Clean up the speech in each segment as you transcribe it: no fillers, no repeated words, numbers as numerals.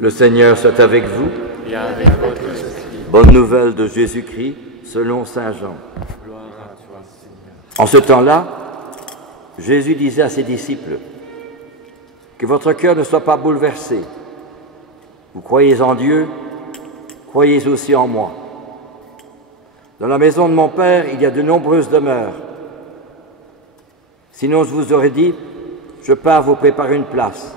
Le Seigneur soit avec vous. Et avec votre esprit. Bonne nouvelle de Jésus-Christ selon saint Jean. Gloire à toi, Seigneur. En ce temps-là, Jésus disait à ses disciples que votre cœur ne soit pas bouleversé. Vous croyez en Dieu, croyez aussi en moi. Dans la maison de mon Père, il y a de nombreuses demeures. Sinon, je vous aurais dit, je pars vous préparer une place.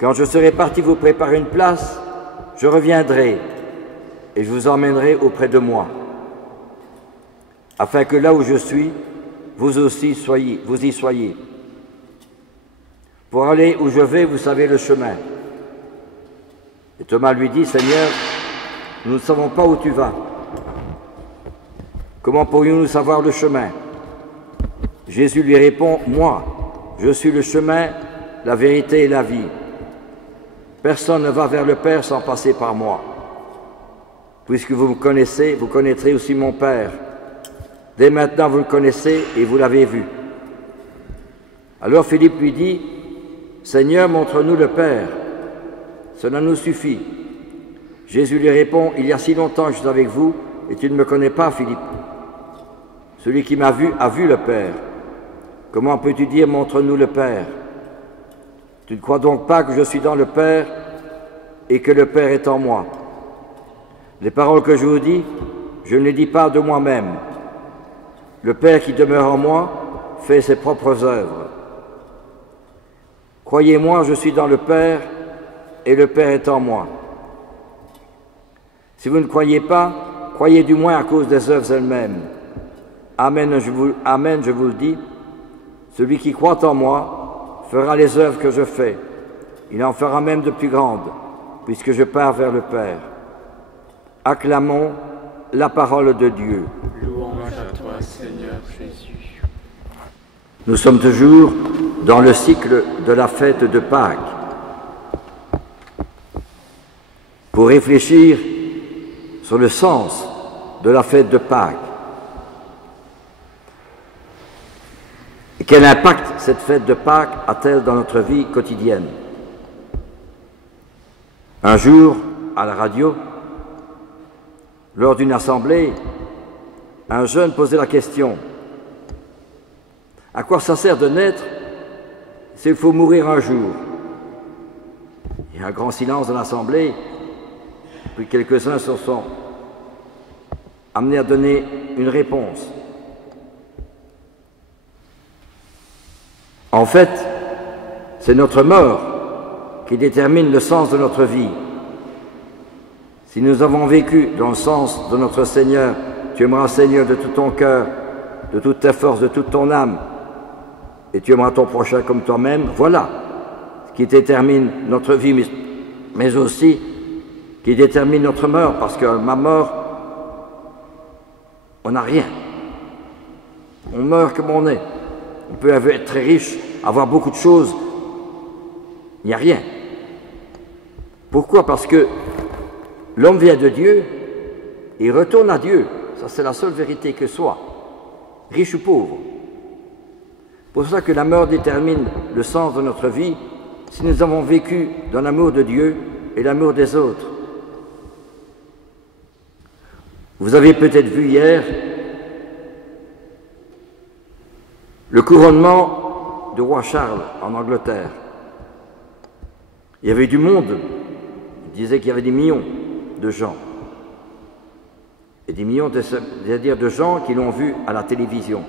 Quand je serai parti vous préparer une place, je reviendrai et je vous emmènerai auprès de moi, afin que là où je suis, vous aussi vous y soyez. Pour aller où je vais, vous savez le chemin. Et Thomas lui dit, Seigneur, nous ne savons pas où tu vas. Comment pourrions-nous savoir le chemin? Jésus lui répond, moi, je suis le chemin, la vérité et la vie. Personne ne va vers le Père sans passer par moi. Puisque vous me connaissez, vous connaîtrez aussi mon Père. Dès maintenant, vous le connaissez et vous l'avez vu. Alors Philippe lui dit, Seigneur, montre-nous le Père. Cela nous suffit. Jésus lui répond, il y a si longtemps que je suis avec vous et tu ne me connais pas, Philippe. Celui qui m'a vu a vu le Père. Comment peux-tu dire, montre-nous le Père? Tu ne crois donc pas que je suis dans le Père et que le Père est en moi? Les paroles que je vous dis, je ne les dis pas de moi-même. Le Père qui demeure en moi fait ses propres œuvres. Croyez-moi, je suis dans le Père et le Père est en moi. Si vous ne croyez pas, croyez du moins à cause des œuvres elles-mêmes. Amen, je vous le dis, celui qui croit en moi fera les œuvres que je fais. Il en fera même de plus grandes, puisque je pars vers le Père. Acclamons la parole de Dieu. Louange à toi, Seigneur Jésus. Nous sommes toujours dans le cycle de la fête de Pâques. Pour réfléchir sur le sens de la fête de Pâques. Et quel impact cette fête de Pâques a-t-elle dans notre vie quotidienne? Un jour, à la radio, lors d'une assemblée, un jeune posait la question « À quoi ça sert de naître s'il faut mourir un jour ?» Il y a un grand silence dans l'assemblée, puis quelques-uns se sont amenés à donner une réponse. En fait, c'est notre mort qui détermine le sens de notre vie. Si nous avons vécu dans le sens de notre Seigneur, tu aimeras Seigneur de tout ton cœur, de toute ta force, de toute ton âme, et tu aimeras ton prochain comme toi-même, voilà ce qui détermine notre vie, mais aussi qui détermine notre mort, parce que ma mort, on n'a rien. On meurt comme on est. On peut être très riche, avoir beaucoup de choses, il n'y a rien. Pourquoi? Parce que l'homme vient de Dieu, il retourne à Dieu. Ça, c'est la seule vérité que soit, riche ou pauvre. Pour ça que la mort détermine le sens de notre vie, si nous avons vécu dans l'amour de Dieu et l'amour des autres. Vous avez peut-être vu hier le couronnement de roi Charles en Angleterre. Il y avait du monde. Il disait qu'il y avait des millions de gens. Et des millions, c'est-à-dire de gens qui l'ont vu à la télévision.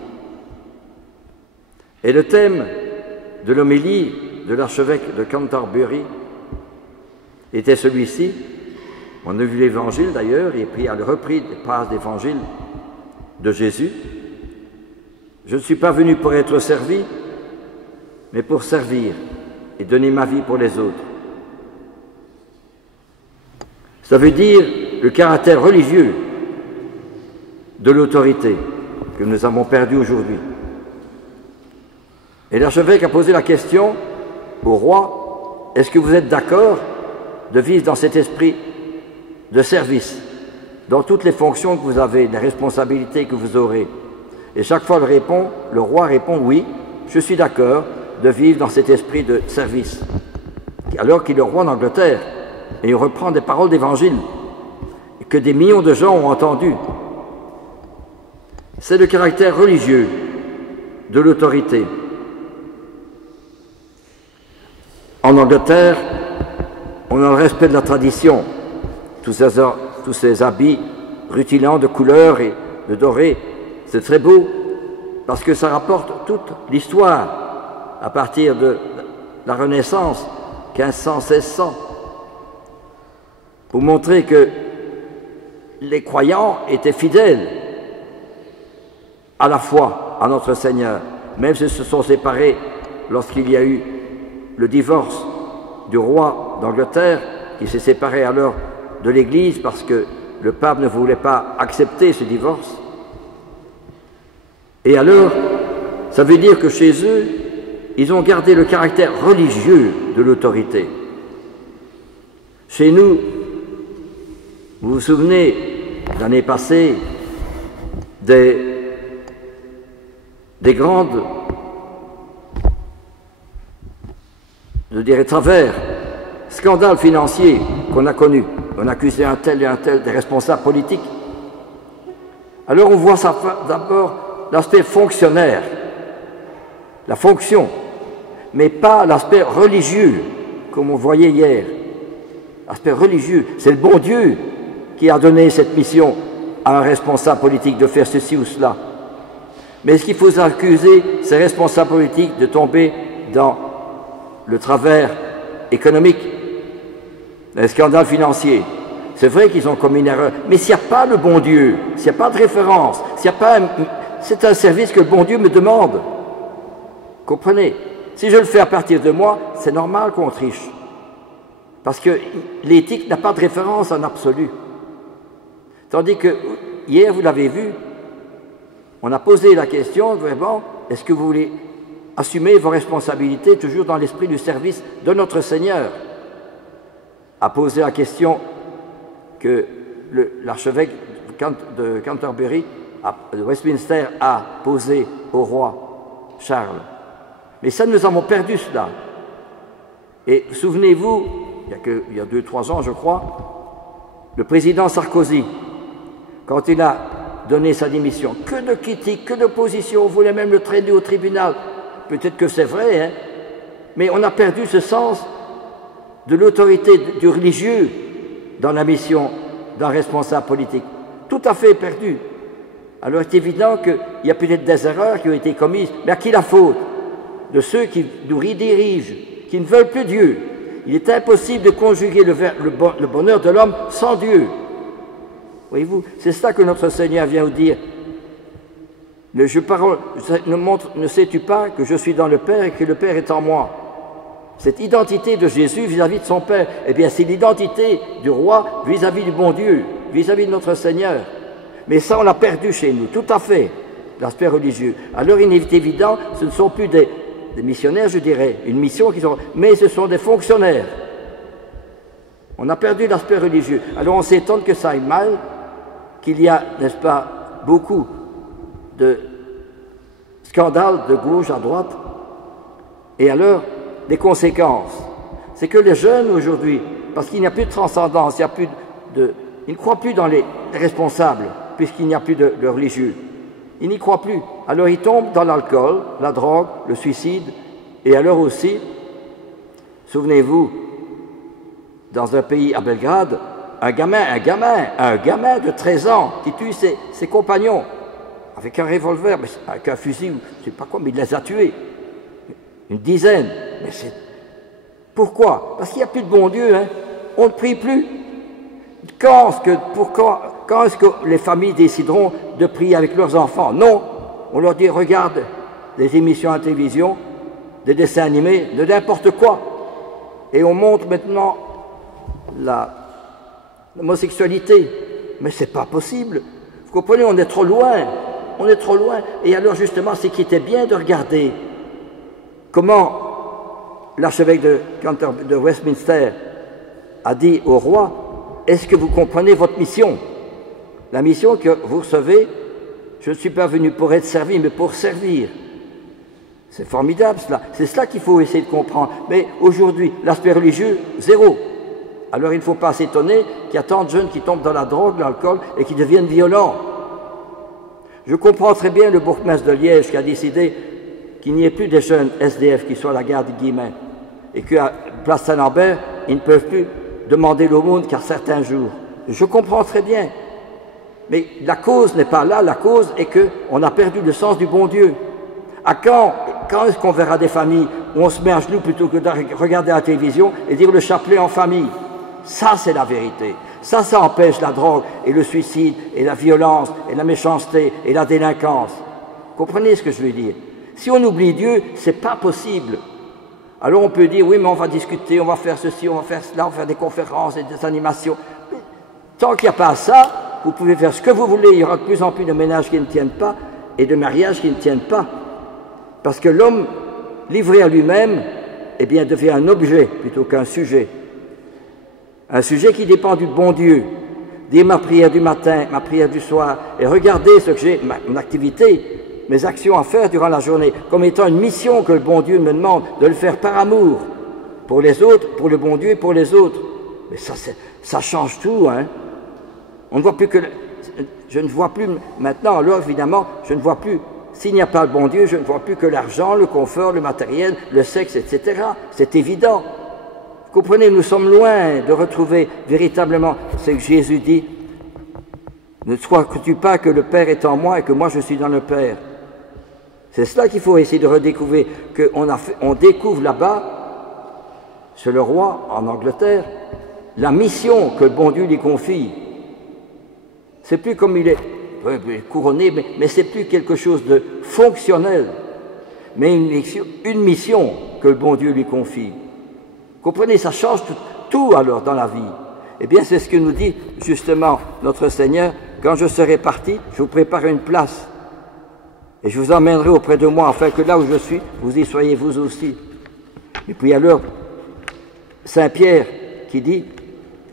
Et le thème de l'homélie de l'archevêque de Canterbury était celui-ci. On a vu l'évangile d'ailleurs, et puis il a repris des phrases d'évangile de Jésus. Je ne suis pas venu pour être servi, mais pour servir et donner ma vie pour les autres. Ça veut dire le caractère religieux de l'autorité que nous avons perdu aujourd'hui. Et l'archevêque a posé la question au roi, est-ce que vous êtes d'accord de vivre dans cet esprit de service, dans toutes les fonctions que vous avez, les responsabilités que vous aurez? Et chaque fois le roi répond oui, je suis d'accord de vivre dans cet esprit de service. alors qu'il est roi d'Angleterre, et il reprend des paroles d'évangile que des millions de gens ont entendues. C'est le caractère religieux de l'autorité. En Angleterre, on a le respect de la tradition, tous ces habits rutilants de couleurs et de doré, c'est très beau parce que ça rapporte toute l'histoire à partir de la Renaissance, 1500-1600, pour montrer que les croyants étaient fidèles à la foi à notre Seigneur, même s'ils se sont séparés lorsqu'il y a eu le divorce du roi d'Angleterre, qui s'est séparé alors de l'Église parce que le pape ne voulait pas accepter ce divorce. Et alors, ça veut dire que chez eux, ils ont gardé le caractère religieux de l'autorité. Chez nous, vous vous souvenez, l'année passée, des grandes, je dirais, travers, scandales financiers qu'on a connus. On accusait un tel et un tel des responsables politiques. Alors on voit ça d'abord l'aspect fonctionnaire, la fonction, mais pas l'aspect religieux, comme on voyait hier. L'aspect religieux, c'est le bon Dieu qui a donné cette mission à un responsable politique de faire ceci ou cela. Mais est-ce qu'il faut accuser ces responsables politiques de tomber dans le travers économique, les scandales financiers? C'est vrai qu'ils ont commis une erreur, mais s'il n'y a pas le bon Dieu, s'il n'y a pas de référence, s'il n'y a pas c'est un service que le bon Dieu me demande. Comprenez? Si je le fais à partir de moi, c'est normal qu'on triche. Parce que l'éthique n'a pas de référence en absolu. Tandis que, hier, vous l'avez vu, on a posé la question, vraiment, est-ce que vous voulez assumer vos responsabilités toujours dans l'esprit du service de notre Seigneur? A posé la question que l'archevêque de Canterbury, de Westminster, a posée au roi Charles. Mais ça, nous avons perdu cela. Et souvenez-vous, il y a 2-3 ans, je crois, le président Sarkozy, quand il a donné sa démission, que de critiques, que d'opposition, on voulait même le traîner au tribunal. Peut-être que c'est vrai, hein, mais on a perdu ce sens de l'autorité du religieux dans la mission d'un responsable politique. Tout à fait perdu. Alors c'est évident qu'il y a peut-être des erreurs qui ont été commises, mais à qui la faute? De ceux qui nous redirigent, qui ne veulent plus Dieu. Il est impossible de conjuguer le bonheur de l'homme sans Dieu. Voyez-vous, c'est ça que notre Seigneur vient vous dire. Ne sais-tu pas que je suis dans le Père et que le Père est en moi? Cette identité de Jésus vis-à-vis de son Père, eh bien c'est l'identité du roi vis-à-vis du bon Dieu, vis-à-vis de notre Seigneur. Mais ça, on l'a perdu chez nous, tout à fait, l'aspect religieux. Alors il est évident, ce ne sont plus des missionnaires, je dirais, une mission qui sont, mais ce sont des fonctionnaires. On a perdu l'aspect religieux. Alors on s'étonne que ça aille mal, qu'il y a, n'est-ce pas, beaucoup de scandales de gauche à droite. Et alors, les conséquences, c'est que les jeunes aujourd'hui, parce qu'il n'y a plus de transcendance, ils ne croient plus dans les responsables, puisqu'il n'y a plus de religieux. Ils n'y croient plus. Alors ils tombent dans l'alcool, la drogue, le suicide, et alors aussi, souvenez-vous, dans un pays à Belgrade, un gamin de 13 ans qui tue ses compagnons avec un revolver, avec un fusil, je ne sais pas quoi, mais il les a tués. Une dizaine. Mais c'est... Pourquoi? Parce qu'il n'y a plus de bon Dieu, hein. On ne prie plus. Quand est-ce que les familles décideront de prier avec leurs enfants? Non. On leur dit, regarde des émissions à la télévision, des dessins animés, de n'importe quoi. Et on montre maintenant l'homosexualité. Mais c'est pas possible. Vous comprenez, on est trop loin. On est trop loin. Et alors justement, c'est qu'il était bien de regarder comment l'archevêque de Westminster a dit au roi, est-ce que vous comprenez votre mission? La mission que vous recevez, je ne suis pas venu pour être servi, mais pour servir. C'est formidable cela. C'est cela qu'il faut essayer de comprendre. Mais aujourd'hui, l'aspect religieux, zéro. Alors il ne faut pas s'étonner qu'il y a tant de jeunes qui tombent dans la drogue, l'alcool et qui deviennent violents. Je comprends très bien le bourgmestre de Liège qui a décidé qu'il n'y ait plus des jeunes SDF qui soient à la gare de Guillemins et qu'à Place Saint-Lambert, ils ne peuvent plus demander l'aumône qu'à certains jours. Je comprends très bien. Mais la cause n'est pas là, la cause est qu'on a perdu le sens du bon Dieu. À quand est-ce qu'on verra des familles où on se met à genoux plutôt que de regarder la télévision et dire le chapelet en famille? Ça, c'est la vérité. Ça empêche la drogue et le suicide et la violence et la méchanceté et la délinquance. Comprenez ce que je veux dire? Si on oublie Dieu, c'est pas possible. Alors on peut dire, oui, mais on va discuter, on va faire ceci, on va faire cela, on va faire des conférences et des animations. Mais tant qu'il n'y a pas ça, vous pouvez faire ce que vous voulez. Il y aura de plus en plus de ménages qui ne tiennent pas et de mariages qui ne tiennent pas. Parce que l'homme, livré à lui-même, eh bien, devient un objet plutôt qu'un sujet. Un sujet qui dépend du bon Dieu. Dire ma prière du matin, ma prière du soir, et regarder ce que j'ai, mon activité, mes actions à faire durant la journée, comme étant une mission que le bon Dieu me demande de le faire par amour, pour les autres, pour le bon Dieu et pour les autres. Mais ça change tout, hein. On ne voit plus que... Je ne vois plus maintenant, alors évidemment, je ne vois plus... S'il n'y a pas le bon Dieu, je ne vois plus que l'argent, le confort, le matériel, le sexe, etc. C'est évident. Vous comprenez, nous sommes loin de retrouver véritablement ce que Jésus dit. Ne crois-tu pas que le Père est en moi et que moi je suis dans le Père? C'est cela qu'il faut essayer de redécouvrir, qu'on découvre là-bas, chez le roi en Angleterre, la mission que le bon Dieu lui confie. C'est plus comme il est couronné, mais c'est plus quelque chose de fonctionnel, mais une mission que le bon Dieu lui confie. Comprenez, ça change tout alors dans la vie. Eh bien, c'est ce que nous dit justement notre Seigneur, quand je serai parti, je vous préparerai une place, et je vous emmènerai auprès de moi, afin que là où je suis, vous y soyez vous aussi. Et puis alors, Saint Pierre qui dit,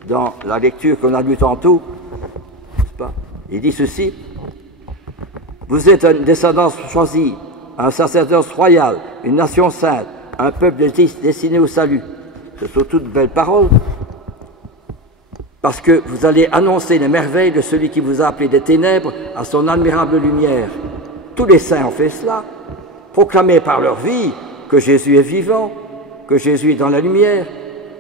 dans la lecture qu'on a lue tantôt, il dit ceci: vous êtes une descendance choisie, un sacerdoce royal, une nation sainte, un peuple destiné au salut. Ce sont toutes belles paroles, parce que vous allez annoncer les merveilles de celui qui vous a appelé des ténèbres à son admirable lumière. Tous les saints ont fait cela, proclamer par leur vie que Jésus est vivant, que Jésus est dans la lumière.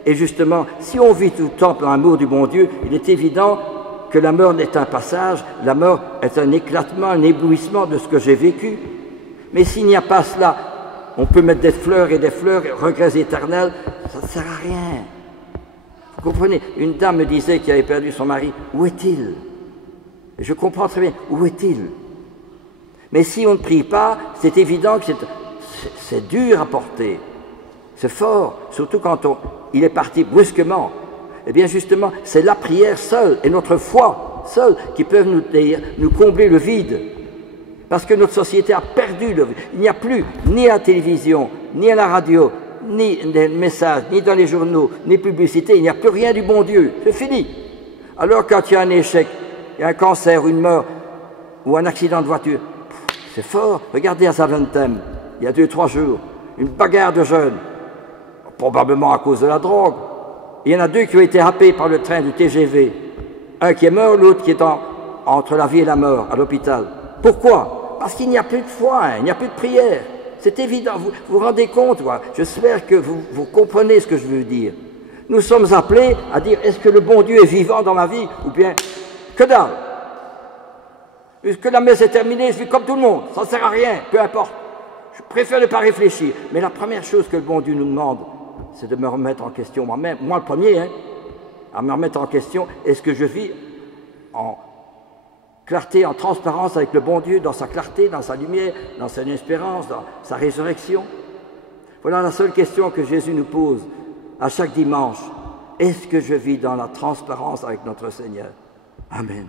Et justement, si on vit tout le temps dans l'amour du bon Dieu, il est évident que la mort n'est un passage, la mort est un éclatement, un éblouissement de ce que j'ai vécu. Mais s'il n'y a pas cela, on peut mettre des fleurs, regrets éternels, ça ne sert à rien. Vous comprenez? Une dame me disait qui avait perdu son mari, où est-il? Je comprends très bien, où est-il? Mais si on ne prie pas, c'est évident que c'est dur à porter. C'est fort, surtout quand il est parti brusquement. Eh bien justement, c'est la prière seule et notre foi seule qui peuvent nous combler le vide. Parce que notre société a perdu le vide. Il n'y a plus ni à la télévision, ni à la radio, ni des messages, ni dans les journaux, ni publicité. Il n'y a plus rien du bon Dieu. C'est fini. Alors quand il y a un échec, il y a un cancer, une mort, ou un accident de voiture, c'est fort. Regardez à Zaventem, il y a 2-3 jours, une bagarre de jeunes, probablement à cause de la drogue. Il y en a 2 qui ont été happés par le train du TGV. Un qui est mort, l'autre qui est entre la vie et la mort, à l'hôpital. Pourquoi? Parce qu'il n'y a plus de foi, il n'y a plus de prière. C'est évident, vous vous rendez compte, j'espère que vous comprenez ce que je veux dire. Nous sommes appelés à dire, est-ce que le bon Dieu est vivant dans ma vie? Ou bien, que dalle? Puisque la messe est terminée, je vis comme tout le monde, ça ne sert à rien, peu importe. Je préfère ne pas réfléchir. Mais la première chose que le bon Dieu nous demande, c'est de me remettre en question moi-même, moi le premier, à me remettre en question, est-ce que je vis en clarté, en transparence avec le bon Dieu, dans sa clarté, dans sa lumière, dans son espérance, dans sa résurrection? Voilà la seule question que Jésus nous pose à chaque dimanche. Est-ce que je vis dans la transparence avec notre Seigneur? Amen.